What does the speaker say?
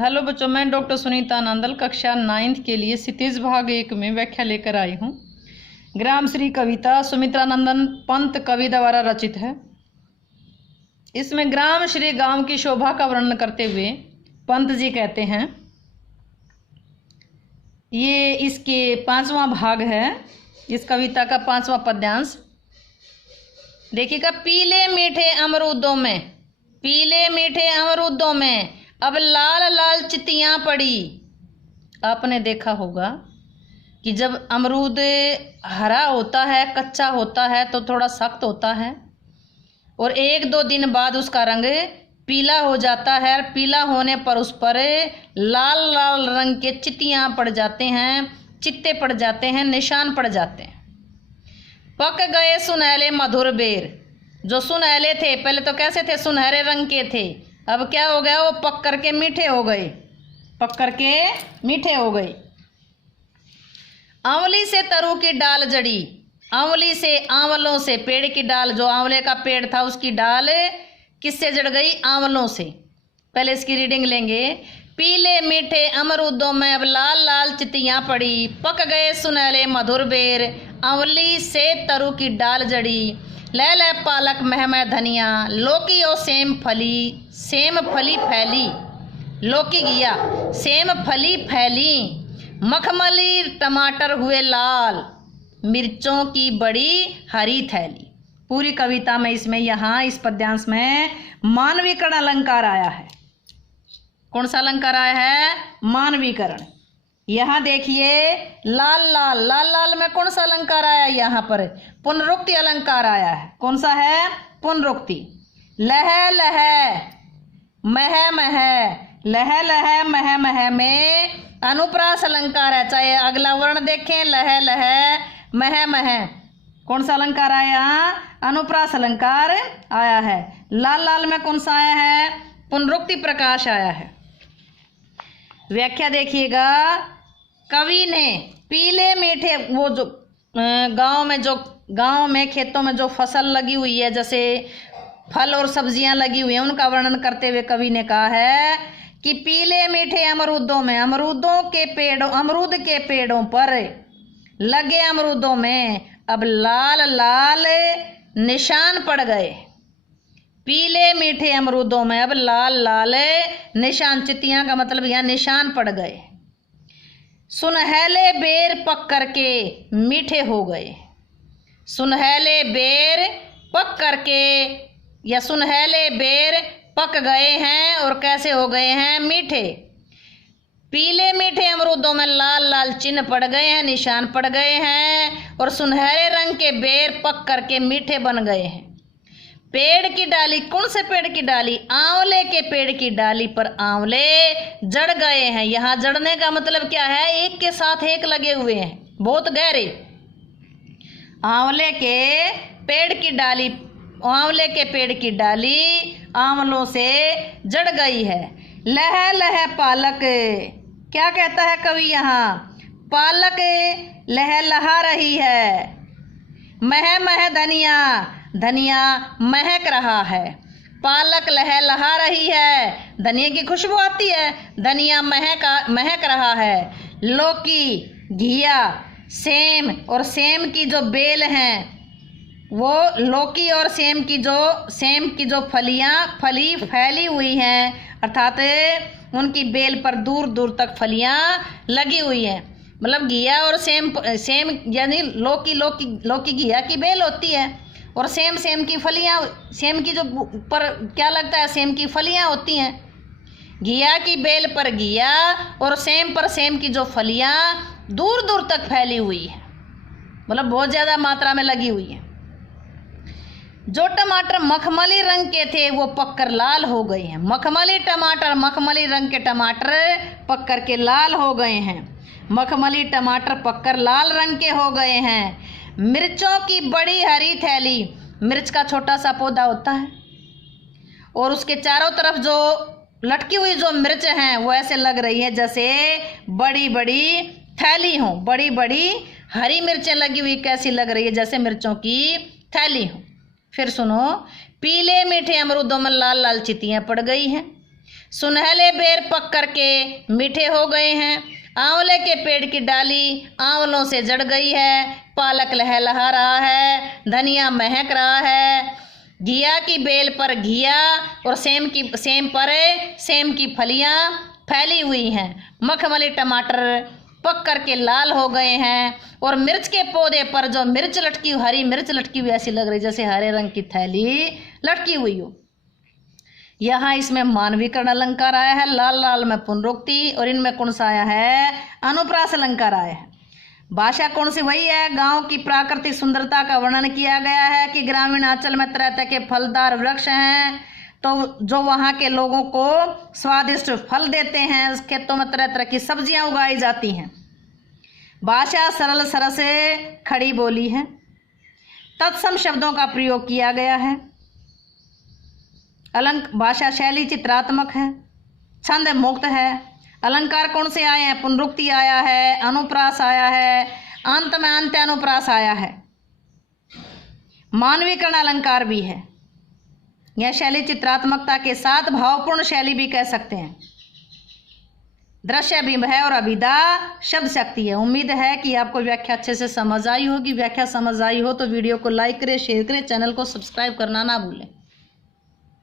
Hello बच्चों, मैं doctor Sunita Nandal कक्षा 9th के लिए क्षितिज भाग 1 में व्याख्या लेकर आई हूँ। ग्राम श्री कविता सुमित्रा नंदन पंत कवि द्वारा रचित है। इसमें ग्राम श्री गांव की शोभा का वर्णन करते हुए पंत जी कहते हैं, ये इसके 5वां भाग है, इस कविता का 5वां पद्यांश। देखिएगा, पीले मीठे अमरूदों में, पीले मीठे अमरूदों में अब लाल लाल चित्तियाँ पड़ी। आपने देखा होगा कि जब अमरूद हरा होता है, कच्चा होता है तो थोड़ा सख्त होता है और 1-2 दिन बाद उसका रंग पीला हो जाता है। पीला होने पर उस पर लाल लाल रंग के चित्तियाँ पड़ जाते हैं, चित्ते पड़ जाते हैं, निशान पड़ जाते हैं। पक गए सुनहले मधुर बेर, जो सुनहले थे, पहले तो कैसे थे, सुनहरे रंग के थे, अब क्या हो गया, वो पक करके मीठे हो गए, पक करके मीठे हो गए। आंवली से तरु की डाल जड़ी, आंवली से, आंवलों से, पेड़ की डाल, जो आंवले का पेड़ था उसकी डाल किससे जड़ गई, आंवलों से। पहले इसकी रीडिंग लेंगे। पीले मीठे अमरूदों में अब लाल लाल चित्तियाँ पड़ी, पक गए सुनहले मधुर बेर, आंवली से तरु की डाल जड़ी। ले ले पालक महमय धनिया, लौकी और सेम फली, सेम फली फैली, लौकी गया, सेम फली फैली। मखमली टमाटर हुए लाल, मिर्चों की बड़ी हरी थैली। पूरी कविता में इसमें यहाँ इस पद्यांश में मानवीकरण अलंकार आया है। कौन सा अलंकार आया है, मानवीकरण। यहाँ देखिए, लाल लाल, लाल लाल में कौन सा अलंकार आया, यहाँ पर पुनरुक्ति अलंकार आया है। कौन सा है, पुनरुक्ति। लह लह मह मह, लह लह मह मह में अनुप्रास अलंकार है। चाहे अगला वर्ण देखें, लह लह मह मह, कौन सा अलंकार आया, अनुप्रास अलंकार आया है। लाल लाल में कौन सा आया है, पुनरुक्ति प्रकाश आया है। व्याख्या देखिएगा, कवि ने पीले मीठे, वो जो गांव में खेतों में जो फसल लगी हुई है, जैसे फल और सब्जियां लगी हुई हैं, उनका वर्णन करते हुए कवि ने कहा है कि पीले मीठे अमरूदों में, अमरूदों के पेड़ों, अमरूद के पेड़ों पर लगे अमरूदों में अब लाल लाल निशान पड़ गए। पीले मीठे अमरूदों में अब लाल लाल निशान, चित्तियां का मतलब यहाँ निशान पड़ गए। सुनहले बेर पक करके मीठे हो गए, सुनहले बेर पक करके, या सुनहले बेर पक गए हैं और कैसे हो गए हैं, मीठे। पीले मीठे अमरूदों में लाल लाल चिन्ह पड़ गए हैं, निशान पड़ गए हैं, और सुनहरे रंग के बेर पक करके मीठे बन गए हैं। पेड़ की डाली, कौन से पेड़ की डाली, आंवले के पेड़ की डाली पर आंवले जड़ गए हैं। यहाँ जड़ने का मतलब क्या है, एक के साथ एक लगे हुए हैं, बहुत गहरे। आंवले के पेड़ की डाली, आंवले के पेड़ की डाली आंवलों से जड़ गई है। लह लह पालक, क्या कहता है कवि यहाँ, पालक लह लहा रही है। मह मह धनिया, धनिया महक रहा है। पालक लह लहा रही है, धनिया की खुशबू आती है, धनिया महक रहा है। लौकी, घिया, सेम और सेम की जो बेल हैं, वो लौकी और सेम की जो फली फैली हुई हैं, अर्थात उनकी बेल पर दूर दूर तक फलियां लगी हुई हैं। मतलब घिया और सेम यानी लौकी घिया की बेल होती है, और सेम की फलियां, सेम की जो पर क्या लगता है, सेम की फलियां होती हैं। घिया की बेल पर घिया और सेम पर सेम की जो फलियां दूर दूर तक फैली हुई है, मतलब बहुत ज़्यादा मात्रा में लगी हुई है। जो टमाटर मखमली रंग के थे वो पककर लाल हो गए हैं। मखमली टमाटर, मखमली रंग के टमाटर पककर के लाल हो गए हैं। मखमली टमाटर पककर लाल रंग के हो गए हैं। मिर्चों की बड़ी हरी थैली, मिर्च का छोटा सा पौधा होता है और उसके चारों तरफ जो लटकी हुई जो मिर्च हैं वो ऐसे लग रही है जैसे बड़ी बड़ी थैली हो, बड़ी बड़ी हरी मिर्चें लगी हुई कैसी लग रही है, जैसे मिर्चों की थैली हो। फिर सुनो, पीले मीठे अमरूदों में लाल लाल चित्तियाँ पड़ गई हैं। सुनहले बेर पक करके मीठे हो गए हैं। आंवले के पेड़ की डाली आंवलों से जड़ गई है। पालक लहलहा रहा है, धनिया महक रहा है। घिया की बेल पर घिया और सेम की फलियां फैली हुई हैं। मखमली टमाटर पक करके लाल हो गए हैं और मिर्च के पौधे पर जो मिर्च लटकी, हरी मिर्च लटकी हुई ऐसी लग रही जैसे हरे रंग की थैली लटकी हुई हो। यहाँ इसमें मानवीकरण अलंकार आया है, लाल लाल में पुनरुक्ति, और इनमें कौन सा आया है? अनुप्रास अलंकार आया है। भाषा कौन सी? वही है, गांव की प्राकृतिक सुंदरता का वर्णन किया गया है कि ग्रामीण अंचल में तरह तरह के फलदार वृक्ष हैं, तो जो वहाँ के लोगों को स्वादिष्ट फल देते हैं। खेतों में तरह तरह की सब्जियां उगाई जाती हैं। भाषा सरल सरस से खड़ी बोली है। तत्सम शब्दों का प्रयोग किया गया है। भाषा शैली चित्रात्मक है, छंद मुक्त है। अलंकार कौन से आए हैं? पुनरुक्ति आया है, अनुप्रास आया है, अंत में अंत्य अनुप्रास आया है। मानवीकरण अलंकार भी है। यह शैली चित्रात्मकता के साथ भावपूर्ण शैली भी कह सकते हैं। दृश्य बिंब है और अभिधा शब्द शक्ति है। उम्मीद है कि आपको व्याख्या अच्छे से समझ आई होगी। व्याख्या समझ आई हो तो वीडियो को लाइक करें, शेयर करें, चैनल को सब्सक्राइब करना ना भूलें।